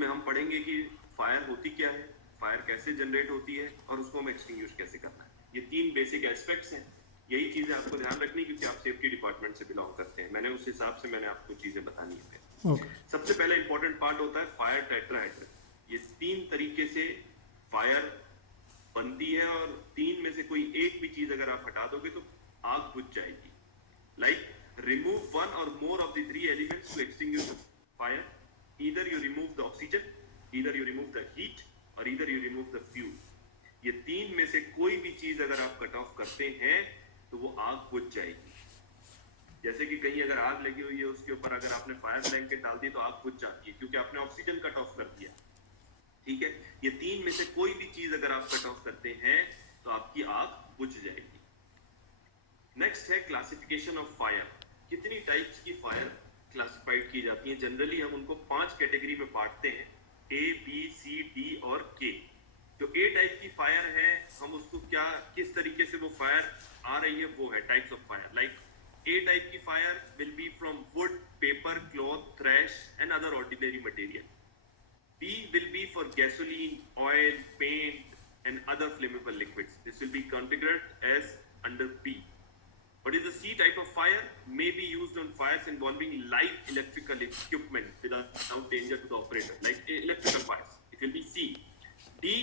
जिसमें हम पढ़ेंगे कि फायर होती क्या है, फायर कैसे जनरेट होती है और उसको हम एक्सटिंग्विश कैसे करना है। ये 3 बेसिक एस्पेक्ट्स हैं। यही चीजें आपको ध्यान रखनी क्योंकि आप सेफ्टी डिपार्टमेंट से बिलोंग करते हैं। मैंने उस हिसाब से आपको चीजें बतानी है। सबसे पहला इंपॉर्टेंट पार्ट होता है फायर टेट्राहेड्रन। ये 3 तरीके से फायर बनती है और 3 में से कोई एक भी चीज अगर आप हटा दोगे तो आग बुझ जाएगी। Like remove 1 or more of the 3 elements to extinguish a fire. Either you remove the oxygen, either you remove the heat, or either you remove the fuel. ये 3 में से कोई भी चीज अगर आप कट ऑफ करते हैं तो वो आग बुझ जाएगी। जैसे कि कहीं अगर आग लगी हुई है उसके ऊपर अगर आपने फायर ब्लैंकेट डाल दी तो आग बुझ जाती है क्योंकि आपने ऑक्सीजन कट ऑफ कर दिया। ठीक है, ये 3 में से कोई भी चीज अगर आप कट ऑफ करते हैं तो आपकी आग बुझ जाएगी। नेक्स्ट है क्लासिफिकेशन ऑफ फायर। कितनी टाइप्स की फायर क्लासिफाइड की जाती है? जनरली हम उनको 5 कैटेगरी में बांटते हैं, A, B, C, D और K। जो A टाइप की फायर है हम उसको किस तरीके से वो फायर आ रही है वो है types of fire. Like A type की fire will be from wood, paper, cloth, trash and other ordinary material. B will be for gasoline, oil, paint and other flammable liquids. This will be configured as under B. What is the C type of fire? May be used on fires involving light electrical equipment without danger to the operator, like electrical fires. It will be C. D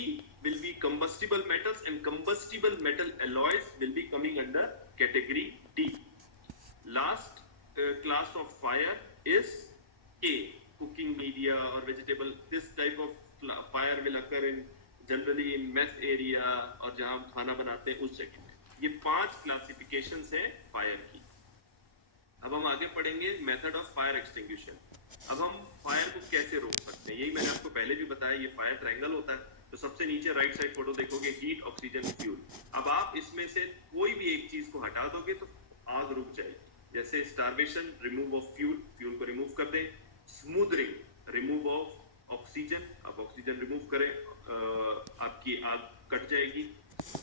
will be combustible metals and combustible metal alloys will be coming under category D. Last class of fire is A. Cooking media or vegetable. This type of fire will occur in generally in mess area और जहाँ हम खाना बनाते हैं उस जगह में। ये 5 क्लासिफिकेशंस हैं फायर की। अब हम आगे पढ़ेंगे मेथड ऑफ फायर एक्सटिंग्विशन। अब हम फायर को कैसे रोक सकते हैं, यही मैंने आपको पहले भी बताया। ये फायर ट्रायंगल होता है, तो सबसे नीचे राइट साइड फोटो देखोगे, हीट, ऑक्सीजन, फ्यूल। अब आप इसमें से कोई भी एक चीज को हटा दोगे तो आग रुक जाएगी। जैसे starvation, remove of fuel, fuel को रिमूव कर दें। स्मूदरिंग, रिमूव ऑफ ऑक्सीजन, आप ऑक्सीजन रिमूव करें, आपकी आग कट जाएगी।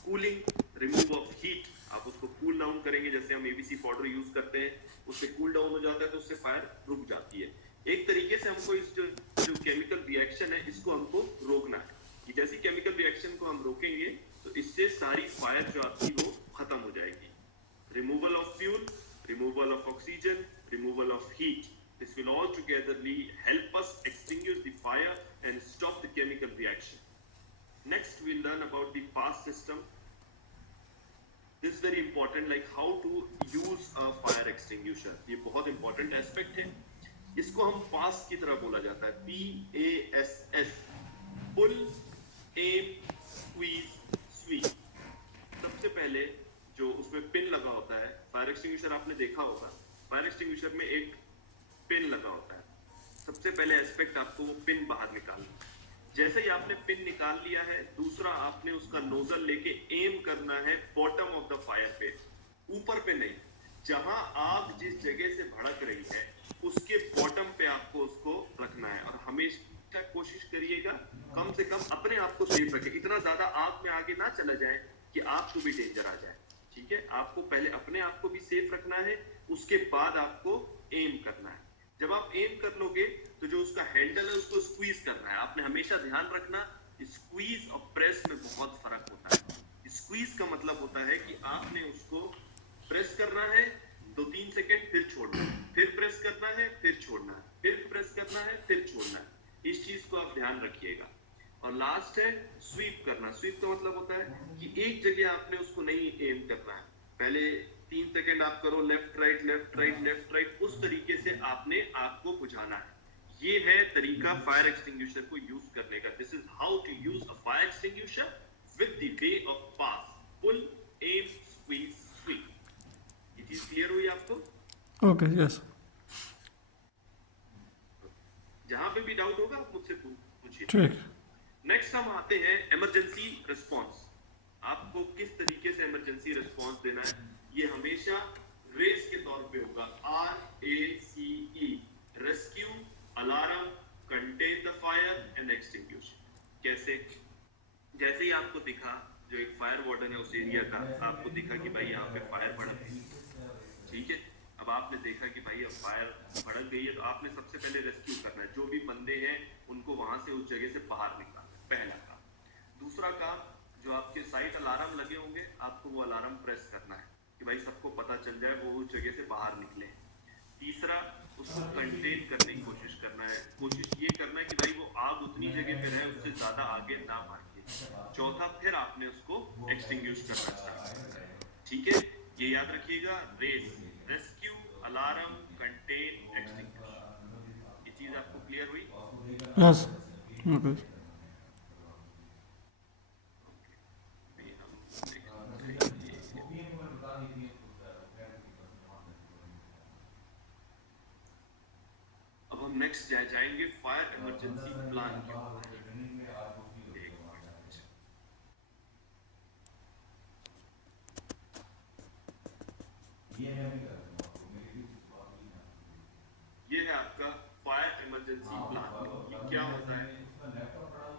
कूलिंग, रिमूव ऑफ हीट, आप उसको कूल डाउन करेंगे, जैसे हम एबीसी पाउडर यूज करते हैं, उससे कूल डाउन हो जाता है तो उससे फायर रुक जाती है। एक तरीके से हमको इस जो केमिकल रिएक्शन है इसको हमको रोकना है कि जैसी केमिकल रिएक्शन को हम रोकेंगे तो इससे सारी फायर जो आपकी वो खत्म हो जाएगी। Removal of fuel, removal of oxygen, removal of heat. This will all togetherly help us extinguish the fire and stop the chemical reaction. Next, we'll learn about the pass system. This is very important, like how to use a fire extinguisher. ये बहुत important aspect है। इसको हम pass की तरह बोला जाता है, PASS, pull, aim, squeeze, sweep। सबसे पहले जो उसमें पिन लगा होता है, फायर एक्सटिंग्विशर आपने देखा होगा, फायर एक्सटिंग्विशर में एक पिन लगा होता है। सबसे पहले एस्पेक्ट आपको वो पिन बाहर निकालना। जैसे ही आपने पिन निकाल लिया है, दूसरा आपने उसका नोजल लेके एम करना है बॉटम ऑफ द फायर पे, ऊपर पे नहीं। जहां आग जिस जगह से भड़क रही है उसके बॉटम पे आपको उसको रखना है और हमेशा कोशिश करिएगा कम से कम अपने आप को सेफ रखें। इतना ज्यादा आग में आगे ना चला जाए कि आपको भी डेंजर आ जाए। ठीक है, आपको पहले अपने आप को भी सेफ रखना है, उसके बाद आपको एम करना है। जब आप एम कर लोगे तो जो उसका हैंडल है उसको स्क्वीज करना है। आपने हमेशा ध्यान रखना, स्क्वीज और प्रेस में बहुत फर्क होता है। स्क्वीज का मतलब होता है कि आपने उसको प्रेस करना है 2-3 सेकंड, फिर छोड़ना है, फिर प्रेस करना है, फिर छोड़ना है, फिर प्रेस करना है, फिर छोड़ना है। इस चीज को आप ध्यान रखिएगा। और लास्ट है स्वीप करना। स्वीप का मतलब होता है कि एक जगह आपने उसको नहीं एम करना है। पहले 3 सेकंड आप करो left right left right left right, उस तरीके से आपने आग को बुझाना है। ये है तरीका फायर एक्सटिंग्विशर को यूज करने का। This is how to use a fire extinguisher with the way of pass, pull, aim, squeeze, sweep. ये चीज क्लियर हुई आपको? Okay, yes. जहां पे भी डाउट होगा आप मुझसे पूछिए। ठीक। नेक्स्ट हम आते हैं इमरजेंसी रिस्पांस। आपको किस तरीके से इमरजेंसी रिस्पांस देना है, ये हमेशा रेस के तौर पे होगा, RACE, rescue, alarm, contain the fire and extinguish. कैसे? जैसे ही आपको दिखा, जो एक फायर वार्डन है उस एरिया का, आपको दिखा कि भाई यहाँ पे फायर पड़ा है, ठीक है, अब आपने देखा कि भाई अब फायर भड़क गई है, तो आपने सबसे पहले रेस्क्यू करना है, जो भी बंदे हैं उनको वहां से उस जगह से बाहर निकालना है, पहला काम। दूसरा काम, जो आपके साइट अलार्म लगे होंगे, आपको वो अलार्म प्रेस करना है कि भाई सबको पता चल जाए, वो उस जगह से बाहर निकले। तीसरा, उसको कंटेन करने की कोशिश करना है, कोशिश ये करना है कि भाई वो आग उतनी जगह पे रहे, उससे ज्यादा आगे ना भागे। चौथा, फिर आपने उसको एक्सटिंग्विश करना स्टार्ट करना है। ठीक है, ये याद रखिएगा, रेस्क्यू, अलार्म, कंटेन, एक्सटिंग्विश। ये चीज आपको क्लियर हुई? Yes okay. अभी हम देखेंगे, अब हम नेक्स्ट जाएंगे फायर इमरजेंसी प्लान के ऊपर। एक मिनट, ये है आपका फायर इमरजेंसी प्लान। ये क्या होता है?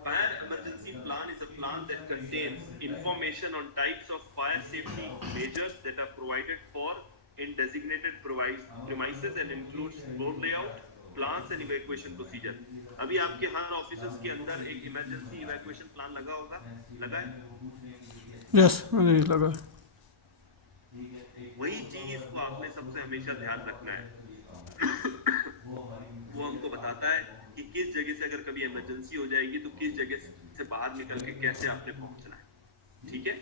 Fire emergency plan is a plan that contains information on types of fire safety measures that are provided for in designated premises and includes floor layout, plans and evacuation procedure. अभी आपके हर officers के अंदर एक emergency evacuation plan लगा होगा, लगा है? Yes मुझे लगा। वही चीज को आपने सबसे हमेशा ध्यान रखना है। वो हमको बताता है कि किस जगह से अगर कभी इमरजेंसी हो जाएगी तो किस जगह से बाहर निकल के कैसे आपने पहुंचना है। ठीक है,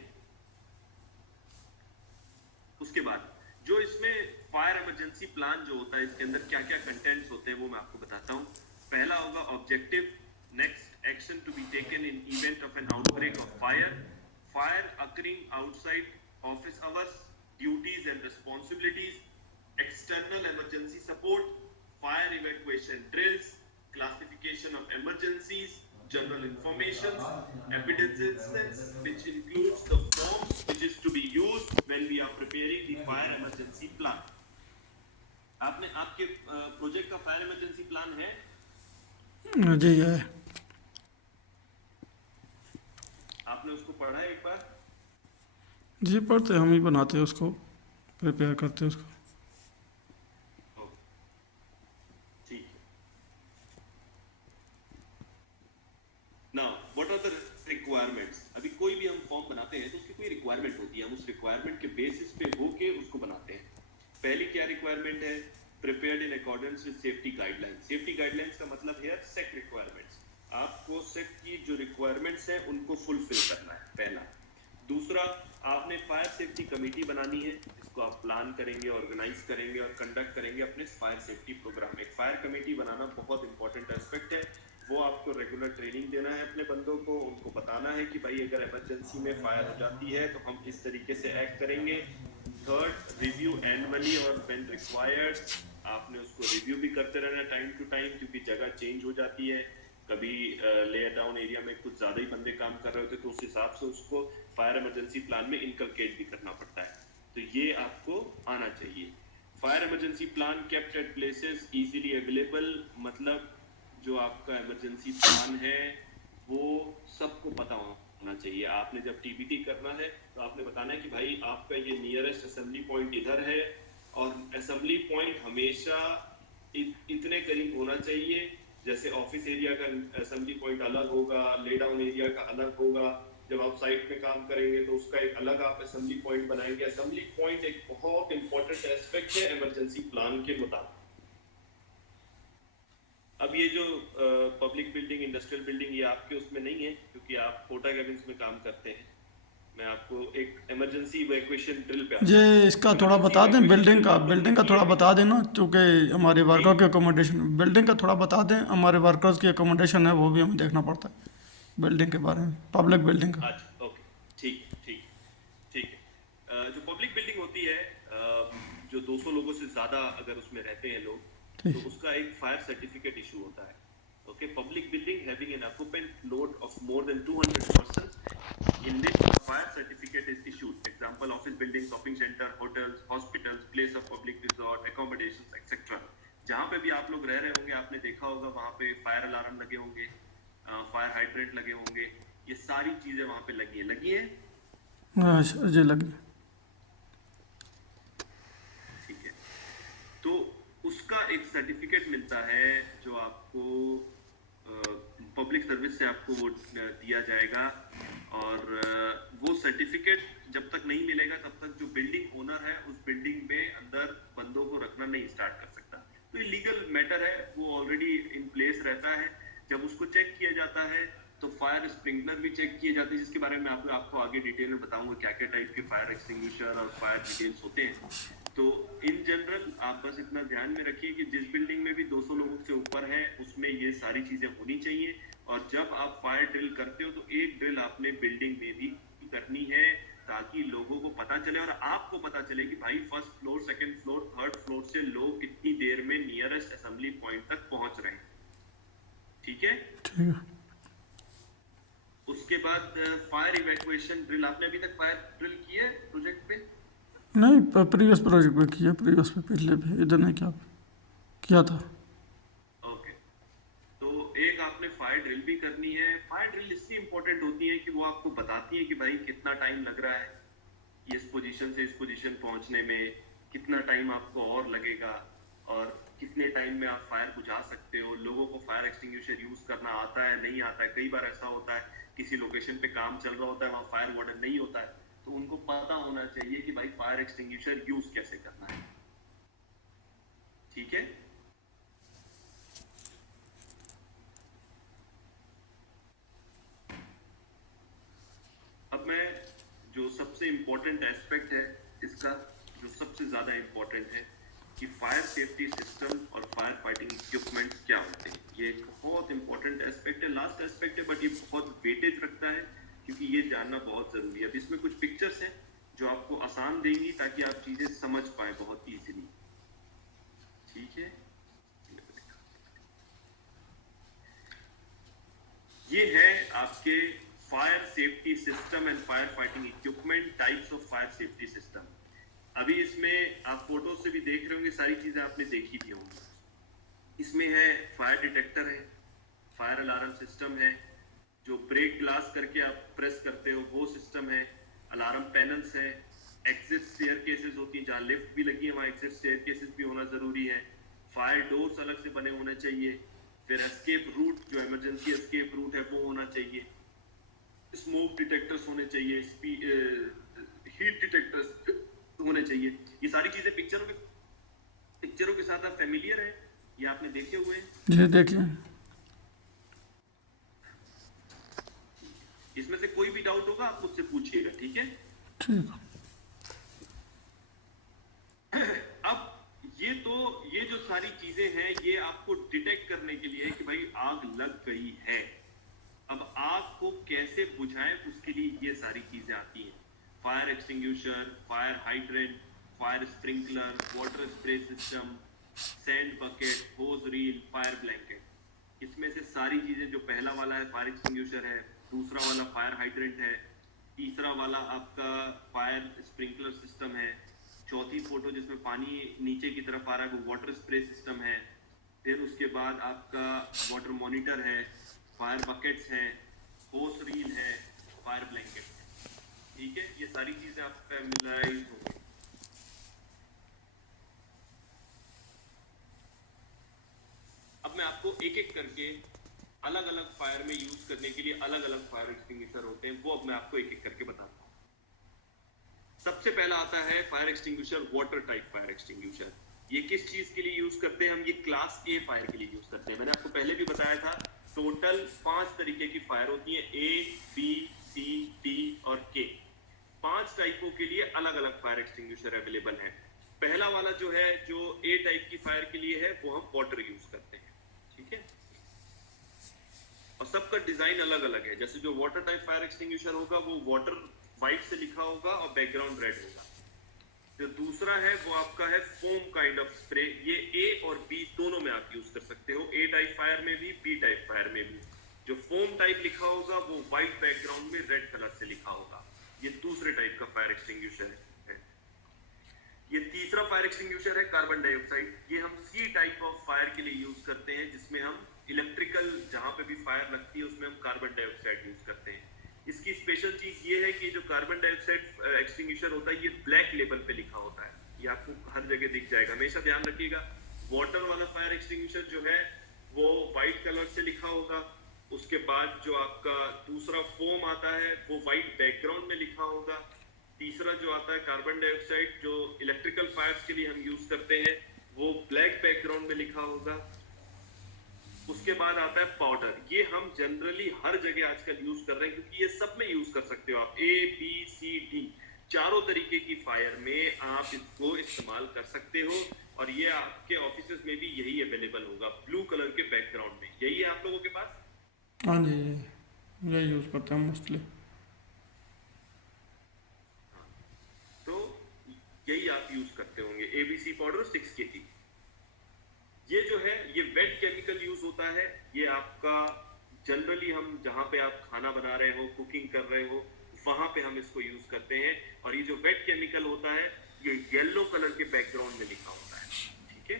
उसके बाद जो इसमें फायर इमरजेंसी प्लान जो होता है, इसके अंदर क्या क्या कंटेंट्स होते हैं वो मैं आपको बताता हूँ। पहला होगा objective, next action to be taken in event of an outbreak of fire, fire occurring outside office hours, duties and responsibilities, external emergency support, fire evacuation drills, classification of emergencies, general information, evidences which includes the forms which is to be used when we are preparing the fire emergency plan. आपने आपके project का fire emergency plan है? जी है। आपने उसको पढ़ा है एक बार? जी पढ़ते हम ही बनाते हैं उसको, प्रिपेयर करते हैं उसको। ठीक है। Now what are the requirements? अभी कोई भी हम फॉर्म बनाते हैं तो उसकी कोई रिक्वायरमेंट होती है, हम उस रिक्वायरमेंट के बेसिस पे होके उसको बनाते हैं। पहली क्या रिक्वायरमेंट है? Prepared in accordance with safety guidelines. Safety guidelines का मतलब है सेट रिक्वायरमेंट्स। आपको सेट की जो रिक्वायरमेंट्स है उनको फुलफिल करना है, पहला। दूसरा, आपने फायर सेफ्टी कमेटी बनानी है, जिसको आप प्लान करेंगे, ऑर्गेनाइज करेंगे और कंडक्ट करेंगे अपने फायर सेफ्टी प्रोग्राम। एक फायर कमेटी बनाना बहुत इंपॉर्टेंट एस्पेक्ट है। वो आपको रेगुलर ट्रेनिंग देना है अपने बंदों को, उनको बताना है कि भाई अगर इमरजेंसी में फायर हो जाती है तो हम इस तरीके से एक्ट करेंगे। थर्ड, रिव्यू एनुअली और व्हेन रिक्वायर्ड। आपने उसको रिव्यू भी करते रहना टाइम टू टाइम, क्योंकि जगह चेंज हो जाती है। कभी लेयर डाउन एरिया में कुछ ज्यादा ही बंदे काम कर रहे होते तो उस हिसाब से उसको फायर इमरजेंसी प्लान में इनकलकेट भी करना पड़ता है, तो ये आपको आना चाहिए। Fire emergency plan kept at places easily available, मतलब जो आपका इमरजेंसी प्लान है वो सबको पता होना चाहिए। आपने जब टीबीटी करना है तो आपने बताना है कि भाई आपका ये नियरेस्ट असेंबली पॉइंट इधर है, और असेंबली पॉइंट हमेशा इतने करीब होना चाहिए। जैसे ऑफिस एरिया का असेंबली पॉइंट अलग होगा, ले डाउन एरिया का अलग होगा। जब आप साइट पे काम करेंगे तो उसका एक अलग आप असेंबली पॉइंट बनाएंगे। असेंबली पॉइंट एक बहुत इंपॉर्टेंट एस्पेक्ट है इमरजेंसी प्लान के मुताबिक। अब ये जो पब्लिक बिल्डिंग, इंडस्ट्रियल बिल्डिंग, ये आपके उसमें नहीं है क्योंकि आप कोटा कैबिन्स में काम करते हैं। मैं आपको एक इमरजेंसी इवैक्यूएशन ड्रिल पे ये आता हूँ। इसका थोड़ा बता दें, बिल्डिंग का थोड़ा है बता देना, क्योंकि हमारे वर्कर की अकोमोडेशन, बिल्डिंग का थोड़ा बता दें, हमारे वर्कर्स की अकोमोडेशन है वो भी हमें देखना पड़ता है बिल्डिंग के बारे में, पब्लिक बिल्डिंग का। अच्छा, ओके, ठीक है, ठीक है, ठीक है। जो पब्लिक बिल्डिंग होती है, जो 200 लोगों से ज्यादा अगर उसमें रहते हैं लोग, ठीक। तो उसका एक फायर सर्टिफिकेट इशू होता है। Okay, public building having an occupant load of more than 200 persons in which a fire certificate is issued. Example, office building, shopping center, hotels, hospitals, place of public resort, accommodations, etc. जहाँ पे भी आप लोग रह रहे होंगे, आपने देखा होगा वहाँ पे फायर अलार्म लगे होंगे, फायर हाइड्रेंट लगे होंगे, ये सारी चीजें वहाँ पे लगी हैं। अच्छा जी लगी। ठीक है। एक सर्टिफिकेट मिलता है जो आपको पब्लिक सर्विस से आपको वो दिया जाएगा, और वो सर्टिफिकेट जब तक नहीं मिलेगा तब तक जो बिल्डिंग ओनर है उस बिल्डिंग में अंदर बंदों को रखना नहीं स्टार्ट कर सकता। तो ये लीगल मैटर है, वो ऑलरेडी इन प्लेस रहता है। जब उसको चेक किया जाता है तो फायर स्प्रिंकलर भी चेक किए जाते हैं, जिसके बारे में आपको आगे डिटेल में बताऊंगा क्या क्या टाइप के फायर एक्सटिंग्विशर और फायर डिटेल्स होते हैं। तो इन जनरल आप बस इतना ध्यान में रखिए कि जिस बिल्डिंग में भी 200 लोगों से ऊपर है उसमें ये सारी चीजें होनी चाहिए। और जब आप फायर ड्रिल करते हो तो एक ड्रिल आपने बिल्डिंग में भी करनी है, ताकि लोगों को पता चले और आपको पता चले कि भाई first floor, second floor, third floor से लोग कितनी देर में नियरेस्ट असेंबली पॉइंट तक पहुंच रहे हैं। ठीक है। ठीक है। उसके बाद फायर इवैक्यूएशन ड्रिल, आपने अभी तक फायर ड्रिल की है प्रोजेक्ट पे? नहीं, प्रीवियस प्रोजेक्ट में किया, प्रीवियस पे पिछले पे, इधर नहीं किया था। ओके, तो एक आपने फायर ड्रिल भी करनी है। फायर ड्रिल इसलिए इंपॉर्टेंट होती है कि वो आपको बताती है कि भाई कितना टाइम लग रहा है इस पोजीशन से इस पोजीशन पहुंचने में, कितना टाइम आपको और लगेगा, और कितने टाइम में आप फायर बुझा सकते हो। लोगों को फायर एक्सटिंग्विशर यूज करना आता है नहीं आता है। कई बार ऐसा होता है किसी लोकेशन पे काम चल रहा होता है, वहां फायर वार्डन नहीं होता है, तो उनको पता होना चाहिए कि भाई फायर एक्सटिंग्विशर यूज कैसे करना है। ठीक है। अब मैं जो सबसे इंपॉर्टेंट एस्पेक्ट है इसका, जो सबसे ज्यादा इंपॉर्टेंट है कि फायर सेफ्टी सिस्टम और फायर फाइटिंग इक्विपमेंट क्या होते हैं। ये एक बहुत इंपॉर्टेंट एस्पेक्ट है, लास्ट एस्पेक्ट है, बट ये बहुत वेटेज रखता है क्योंकि ये जानना बहुत जरूरी है। अब इसमें कुछ पिक्चर्स हैं जो आपको आसान देंगी ताकि आप चीजें समझ पाए बहुत इजीली। ठीक है। ये है आपके fire safety system and fire fighting equipment, types of fire safety system. अभी इसमें आप फोटो से भी देख रहे होंगे, सारी चीजें आपने देखी भी होंगी। इसमें है फायर डिटेक्टर है, फायर अलार्म सिस्टम है, जो ब्रेक ग्लास करके आप प्रेस करते हो वो सिस्टम है, अलार्म पैनल्स है, एग्जिट स्टेयर केसेस होती हैं, जहाँ लिफ्ट भी लगी है वहाँ एग्जिट स्टेयर केसेस भी होना जरूरी है, फायर डोर्स अलग से बने होने चाहिए, फिर एस्केप रूट, जो इमरजेंसी एस्केप रूट है वो होना चाहिए, स्मोक डिटेक्टर्स होने चाहिए, हीट डिटेक्टर्स होने चाहिए। ये सारी चीजें पिक्चरों के साथ आप फेमिलियर है, ये आपने देखे हुए हैं? जी देखिए। इसमें से कोई भी डाउट होगा आप मुझसे पूछिएगा, ठीक है? ठीक है। अब ये जो सारी चीजें हैं ये आपको डिटेक्ट करने के लिए है कि भाई आग लग गई है। अब आग को कैसे बुझाएं उसके लिए ये सारी चीजें आती हैं। Fire extinguisher, fire hydrant, fire sprinkler, water spray system, sand bucket, hose reel, fire blanket. इसमें से सारी चीजें, जो पहला वाला है फायर एक्सटिंग्विशर है, दूसरा वाला फायर हाइड्रेंट है, तीसरा वाला आपका फायर स्प्रिंकलर सिस्टम है, चौथी फोटो जिसमें पानी नीचे की तरफ आ रहा है वो वाटर स्प्रे सिस्टम है, फिर उसके बाद आपका वाटर मॉनिटर है, फायर बकेट्स हैं, होस रील है, फायर ब्लैंकेट है। ठीक है, ये सारी चीजें आप फैमिलाइज होंगे। अब मैं आपको एक एक करके अलग अलग फायर में यूज करने के लिए अलग अलग फायर एक्सटिंग्विशर होते हैं, वो अब मैं आपको एक एक करके बताता हूँ। सबसे पहला आता है fire extinguisher, water type fire extinguisher. ये किस चीज के लिए यूज करते हैं हम? ये क्लास ए फायर के लिए यूज करते हैं। मैंने आपको पहले भी बताया था टोटल 5 तरीके की फायर होती है, ए, बी, सी, डी और के। 5 टाइपों के लिए अलग अलग फायर एक्सटिंग्विशर अवेलेबल है। पहला वाला जो है, जो ए टाइप की फायर के लिए है, वो हम वाटर यूज करते हैं। ठीक है, और सबका डिजाइन अलग अलग है। जैसे जो वाटर टाइप फायर एक्सटिंग्विशर होगा वो वाटर व्हाइट से लिखा होगा और बैकग्राउंड रेड होगा। जो दूसरा है वो आपका है फोम काइंड ऑफ स्प्रे। ये ए और बी दोनों में आप यूज कर सकते हो, ए टाइप फायर में भी, बी टाइप फायर में भी। जो फोम टाइप लिखा होगा वो व्हाइट बैकग्राउंड में रेड कलर से लिखा होगा। ये दूसरे टाइप का फायर एक्सटिंग्विशर है। ये तीसरा फायर एक्सटिंग्विशर है कार्बन डाइऑक्साइड। ये हम सी टाइप ऑफ फायर के लिए यूज करते हैं, जिसमें हम इलेक्ट्रिकल जहां पे भी फायर लगती है उसमें हम कार्बन डाइऑक्साइड यूज करते हैं। इसकी स्पेशल चीज ये है कि जो कार्बन डाइऑक्साइड एक्सटिंग्विशर होता है ये ब्लैक लेबल पे लिखा होता है। ये आपको हर जगह दिख जाएगा, हमेशा ध्यान रखिएगा। वाटर वाला फायर एक्सटिंग्विशर जो है वो वाइट कलर से लिखा होगा। उसके बाद जो आपका दूसरा फोम आता है वो वाइट बैकग्राउंड में लिखा होगा। तीसरा जो आता है कार्बन डाइऑक्साइड जो इलेक्ट्रिकल फायर्स के लिए हम यूज करते हैं वो ब्लैक बैकग्राउंड में लिखा होगा। उसके बाद आता है पाउडर। ये हम जनरली हर जगह आजकल यूज कर रहे हैं क्योंकि ये सब में यूज कर सकते हो आप। ए बी सी डी चारों तरीके की फायर में आप इसको इस्तेमाल कर सकते हो और ये आपके ऑफिसेज में भी यही अवेलेबल होगा ब्लू कलर के बैकग्राउंड में। यही है आप लोगों के पास। हाँ जी, यही यूज़ करते हैं मोस्टली। हाँ, तो यही आप यूज करते होंगे एबीसी पाउडर 6 kg। ये जो है ये वेट केमिकल यूज होता है। ये आपका जनरली हम जहां पे आप खाना बना रहे हो कुकिंग कर रहे हो वहां पे हम इसको यूज करते हैं। और ये जो वेट केमिकल होता है ये येलो कलर के बैकग्राउंड में लिखा होता है। ठीक है।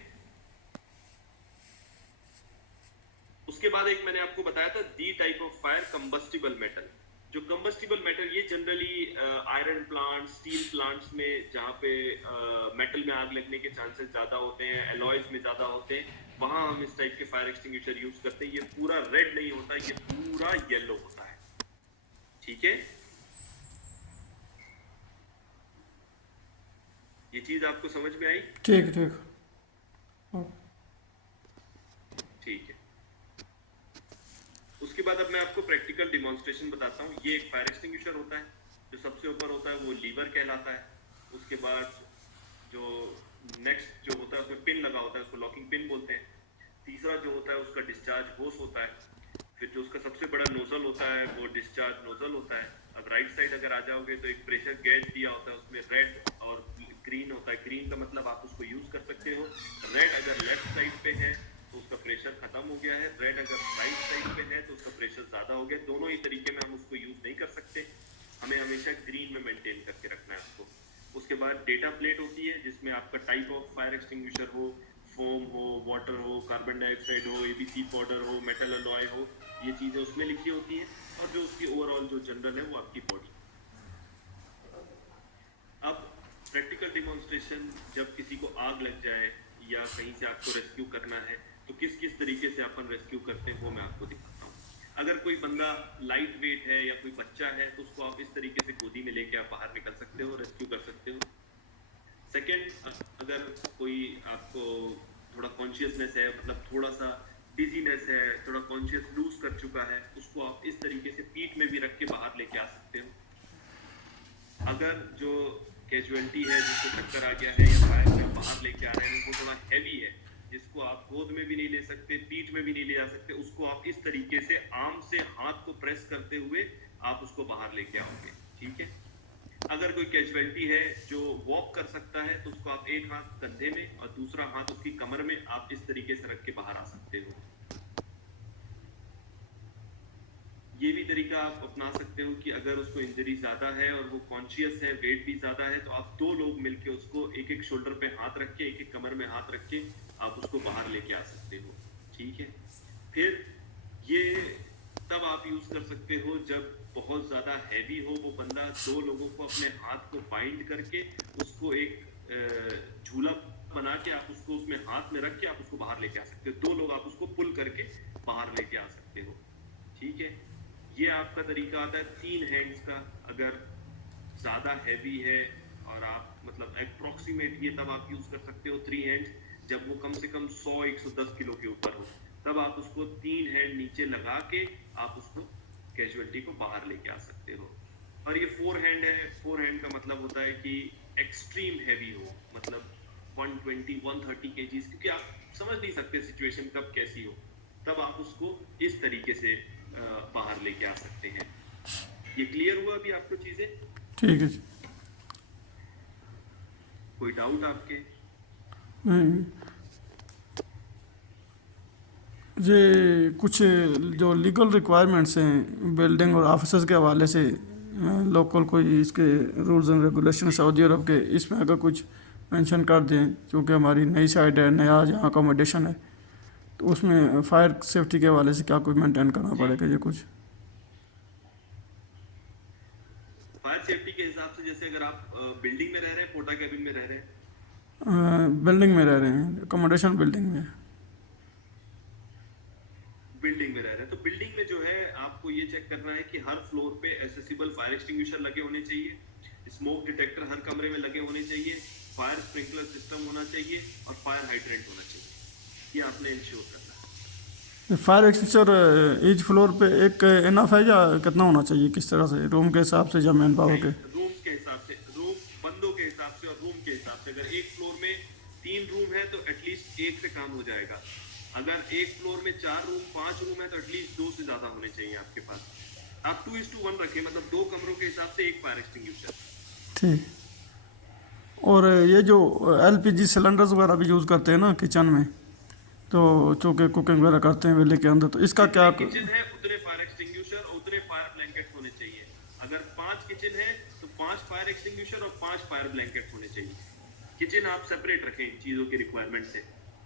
उसके बाद एक मैंने आपको बताया था the type of fire combustible metal. जो कंबस्टिबल मेटल ये generally iron plant steel plants में जहाँ पे मेटल में आग लगने के चांसेस ज्यादा होते हैं एलॉयज में ज्यादा होते हैं वहां हम इस टाइप के फायर एक्सटिंग्विशर यूज करते हैं। ये पूरा रेड नहीं होता ये पूरा येलो होता है। ठीक है। ये चीज आपको समझ में आई। ठीक ठीक। ठीक है। उसके बाद अब मैं आपको प्रैक्टिकल डिमॉन्स्ट्रेशन बताता हूँ। ये एक फायर एक्सटिंग्विशर होता है। जो सबसे ऊपर होता है वो लीवर कहलाता है। उसके बाद जो नेक्स्ट जो होता है उसमें पिन लगा होता है उसको लॉकिंग पिन बोलते हैं। तीसरा जो होता है उसका डिस्चार्ज होस होता है। फिर जो उसका सबसे बड़ा नोजल होता है वो डिस्चार्ज नोजल होता है। अब राइट साइड अगर आ जाओगे तो एक प्रेशर गेज दिया होता है उसमें रेड और ग्रीन होता है। ग्रीन का मतलब आप उसको यूज कर सकते हो। रेड अगर लेफ्ट साइड पे है तो उसका प्रेशर खत्म हो गया है। रेड अगर राइट साइड पे है तो उसका प्रेशर ज्यादा हो गया। दोनों ही तरीके में हम उसको यूज नहीं कर सकते। हमें हमेशा ग्रीन में मेंटेन करके रखना है उसको। उसके बाद डेटा प्लेट होती है जिसमें आपका टाइप ऑफ फायर एक्सटिंग्विशर हो फोम हो वाटर हो कार्बन डाइऑक्साइड हो एबीसी पाउडर हो मेटल अलॉय हो ये चीजें उसमें लिखी होती है। और जो उसकी ओवरऑल जो जनरल है वो आपकी बॉडी। अब प्रैक्टिकल डिमॉन्स्ट्रेशन जब किसी को आग लग जाए या कहीं से आपको रेस्क्यू करना है तो किस किस तरीके से अपन रेस्क्यू करते हैं वो मैं आपको दिखाता हूँ। अगर कोई बंदा लाइट वेट है या कोई बच्चा है तो उसको आप इस तरीके से गोदी में लेके आप बाहर निकल सकते हो रेस्क्यू कर सकते हो। सेकेंड अगर कोई आपको थोड़ा कॉन्शियसनेस है मतलब थोड़ा सा डिजीनेस है थोड़ा कॉन्शियस लूज कर चुका है उसको आप इस तरीके से पीठ में भी रख के बाहर लेके आ सकते हो। अगर जो कैजुअलिटी है जिसको चक्कर आ गया है या फायर में बाहर लेके आ रहे हैं वो थोड़ा हैवी है जिसको आप गोद में भी नहीं ले सकते पीठ में भी नहीं ले जा सकते उसको आप इस तरीके से आर्म से हाथ को प्रेस करते हुए आप उसको बाहर लेके आओगे। ठीक है। अगर कोई कैजुअलिटी है जो वॉक कर सकता है तो उसको आप एक हाथ कंधे में और दूसरा हाथ उसकी कमर में आप इस तरीके से रख के बाहर आ सकते हो। ये भी तरीका आप अपना सकते हो कि अगर उसको इंजरी ज्यादा है और वो कॉन्शियस है वेट भी ज्यादा है तो आप दो लोग मिलके उसको एक एक शोल्डर पे हाथ रख के एक एक कमर में हाथ रख के आप उसको बाहर लेके आ सकते हो। ठीक है। फिर ये तब आप यूज कर सकते हो जब बहुत ज्यादा हैवी हो वो बंदा दो लोगों को अपने हाथ को बाइंड करके उसको एक झूला बना के आप उसको उसमें हाथ में रख के आप उसको बाहर लेके आ सकते हो। दो लोग आप उसको पुल करके बाहर लेके आ सकते हो। ठीक है। ये आपका तरीका आता है 3 हैंड्स का। अगर ज्यादा हैवी है और आप मतलब अप्रोक्सीमेट ये तब आप यूज कर सकते हो 3 हैंड्स जब वो कम से कम 100-110 किलो के ऊपर हो तब आप उसको 3 हैंड नीचे लगा के आप उसको कैजुअलिटी को बाहर लेके आ सकते हो। और ये 4 हैंड है। 4 हैंड का मतलब होता है कि एक्सट्रीम हैवी हो मतलब 120-130 केजीज क्योंकि आप समझ नहीं सकते सिचुएशन कब कैसी हो तब आप उसको इस तरीके से बाहर लेके आ सकते हैं। ये क्लियर हुआ अभी आपको चीजें। ठीक है जी। कोई डाउट आपके। नहीं, ये कुछ जो लीगल रिक्वायरमेंट्स हैं बिल्डिंग और ऑफिसर्स के हवाले से लोकल कोई इसके रूल्स एंड रेगुलेशन सऊदी अरब के इसमें अगर कुछ मेंशन कर दें क्योंकि हमारी नई साइट है नया जहाँ अकोमोडेशन है तो उसमें फायर सेफ्टी के हवाले से क्या कुछ मेंटेन करना जी पड़ेगा ये कुछ। फायर सेफ्टी के हिसाब से जैसे अगर आप बिल्डिंग में रह रहे हैं पोर्टा कैबिन में रह रहे हैं बिल्डिंग में रह रहे हैं, अकोमोडेशन बिल्डिंग में। बिल्डिंग में रह रहे हैं तो बिल्डिंग में जो है आपको ये चेक करना है कि हर फ्लोर पे एसेसिबल फायर एक्सटिंग्विशर लगे होने चाहिए, स्मोक डिटेक्टर हर कमरे में लगे होने चाहिए, फायर स्प्रिंकलर सिस्टम होना चाहिए और फायर हाइड्रेंट होना चाहिए। ये आपने इंश्योर करना है। फायर एक्सटिंग्विशर ईच फ्लोर पे एक इनफ है या कितना होना चाहिए, किस तरह से, रूम के हिसाब से या मैन पावर के? नहीं, रूम्स के हिसाब से, रूम बंदों के हिसाब से और रूम के हिसाब से। अगर एक फ्लोर में 3 रूम है तो एटलीस्ट एक से काम हो जाएगा। अगर एक फ्लोर में 4 रूम 5 रूम है तो एटलीस्ट 2 से ज्यादा होने चाहिए आपके पास। आप 2:1 रखें, मतलब 2 कमरों के हिसाब से एक फायर एक्सटिंग्विशर। ठीक। और ये जो एलपीजी सिलेंडर्स वगैरह भी यूज़ करते हैं ना किचन में, तो चूँकि कुकिंग वगैरह करते हैं वेले के अंदर, तो इसका क्या? किचन है उतने फायर एक्सटिंग्विशर और उतने फायर ब्लैंकेट होने चाहिए। अगर 5 किचन है तो 5 फायर एक्सटिंग्विशर और 5 फायर ब्लैंकेट होने चाहिए। किचन आप सेपरेट रखें इन चीजों के रिक्वायरमेंट से,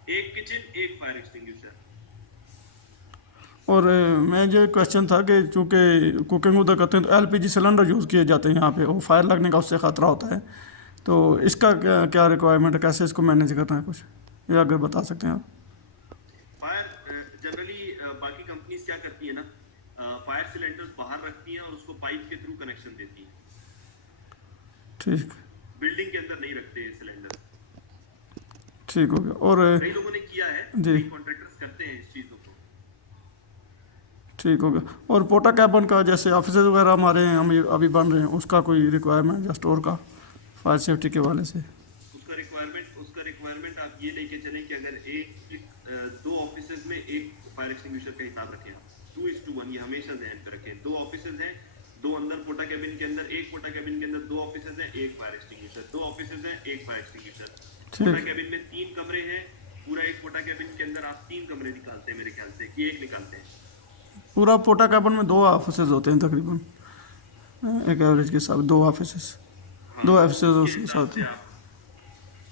एक किचन एक फायर एक्सटिंग्विशर। और मैं ये क्वेश्चन था कि चूँकि कुकिंग उधर करते हैं तो एलपीजी सिलेंडर यूज़ किए जाते हैं यहाँ पे, और फायर लगने का उससे ख़तरा होता है, तो इसका क्या क्या रिक्वायरमेंट है, कैसे इसको मैनेज करना है, कुछ ये अगर बता सकते हैं आप? फायर जनरली बाकी कंपनीज क्या करती है ना, फायर सिलेंडर्स बाहर रखती हैं और उसको पाइप के थ्रू कनेक्शन देती हैं। ठीक। बिल्डिंग के अंदर नहीं रखते ये सिलेंडर। ठीक हो गया। और कई लोगों ने किया है, जी, कई कॉन्ट्रैक्टर्स करते हैं इस चीजों को। ठीक हो गया। और पोटा कैबन का, जैसे ऑफिस वगैरह हमारे हैं, हम अभी बन रहे हैं, उसका कोई रिक्वायरमेंट या स्टोर का, फायर सेफ्टी के वाले से? उसका रिक्वायरमेंट आप ये लेके चलें कि अगर दो ऑफिसेज में एक फायर एक्सटिंग्विशर का हिसाब रखें आप, 2:1, ये हमेशा ध्यान पे रखें। 2 ऑफिसेज हैं, 2 अंदर पोटा कैबिन के अंदर, एक पोटा कैबिन के अंदर 2 ऑफिसेज हैं, एक फायर एक्सटिंग्विशर, 2 ऑफिसेज हैं, एक फायर एक्सटिंग्विशर। पोटा ठीक। कैबिन में 3 कमरे हैं, पूरा एक पोटा कैबिन के अंदर आप 3 कमरे निकालते हैं मेरे ख्याल से, कि एक निकालते हैं। पूरा पोटा कैबन में 2 ऑफिसेज होते हैं तकरीबन, एक एवरेज के हिसाब 2 ऑफिसेज, हाँ, 2 तो ऑफिसेज उसके साथ।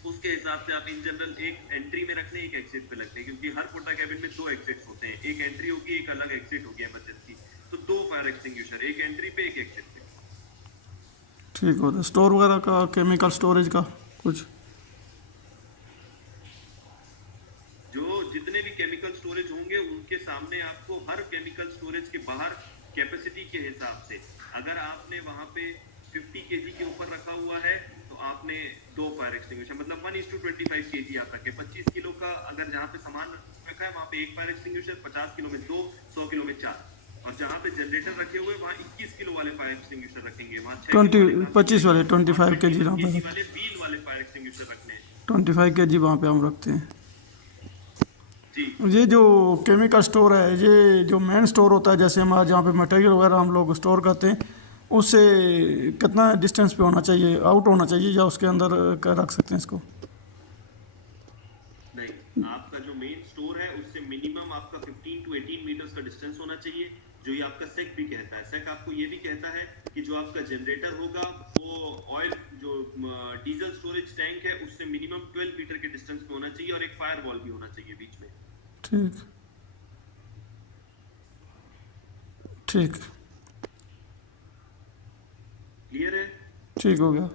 उसके हिसाब से आप इन जनरल एक एंट्री में रखने, एक एग्जिट पे लगते हैं, क्योंकि हर पोटा कैबिन में 2 एग्जिट्स होते हैं, एक एंट्री होगी एक अलग एग्जिट होगी इमरजेंसी। तो 2 फायर एक्सटिंग्विशर, एक एंट्री पे एक एग्जिट पे। ठीक होता है। स्टोर वगैरह का, केमिकल स्टोरेज का कुछ? जो जितने भी केमिकल स्टोरेज होंगे उनके सामने आपको हर केमिकल स्टोरेज के बाहर कैपेसिटी के हिसाब से, अगर आपने वहां पे 50 केजी के ऊपर रखा हुआ है तो आपने 2 फायर एक्सटिंग्विशर, मतलब 1:25 केजी आप रखें। 25 किलो का अगर जहाँ पे सामान रखा है वहां पे 1 फायर एक्सटिंग्विशर, 50 किलो में 2, 100 किलो में 4, और जहाँ पे जनरेटर रखे हुए वहां 21 किलो वाले फायर एक्सटिंग्विशर रखेंगे, वहां 6 किलो 20 वाले, 25 वाले 25 के जी 25 वहाँ पे केजी रखते वाले व्हील वाले फायर एक्सटिंग्विशर रखने हैं। हैं, 25 के जी वहाँ पे हम रखते हैं। जी, ये जो केमिकल स्टोर है, ये जो मेन स्टोर होता है, जैसे हमारा जहाँ पे मटेरियल वगैरह हम लोग स्टोर करते हैं, उससे कितना डिस्टेंस पे होना चाहिए, आउट होना चाहिए, या उसके अंदर रख सकते हैं इसको? नहीं, आपका जो मेन स्टोर है उससे मिनिमम आपका 15 to 18 मीटर्स का डिस्टेंस होना चाहिए, जो ये आपका सेक भी कहता है। सेक आपको ये भी कहता है कि जो आपका जनरेटर होगा वो ऑयल, जो डीजल स्टोरेज टैंक है, उससे मिनिमम 12 मीटर के डिस्टेंस पे होना चाहिए, और एक फायर वॉल भी होना चाहिए बीच में। ठीक। ठीक। क्लियर है? ठीक हो गया।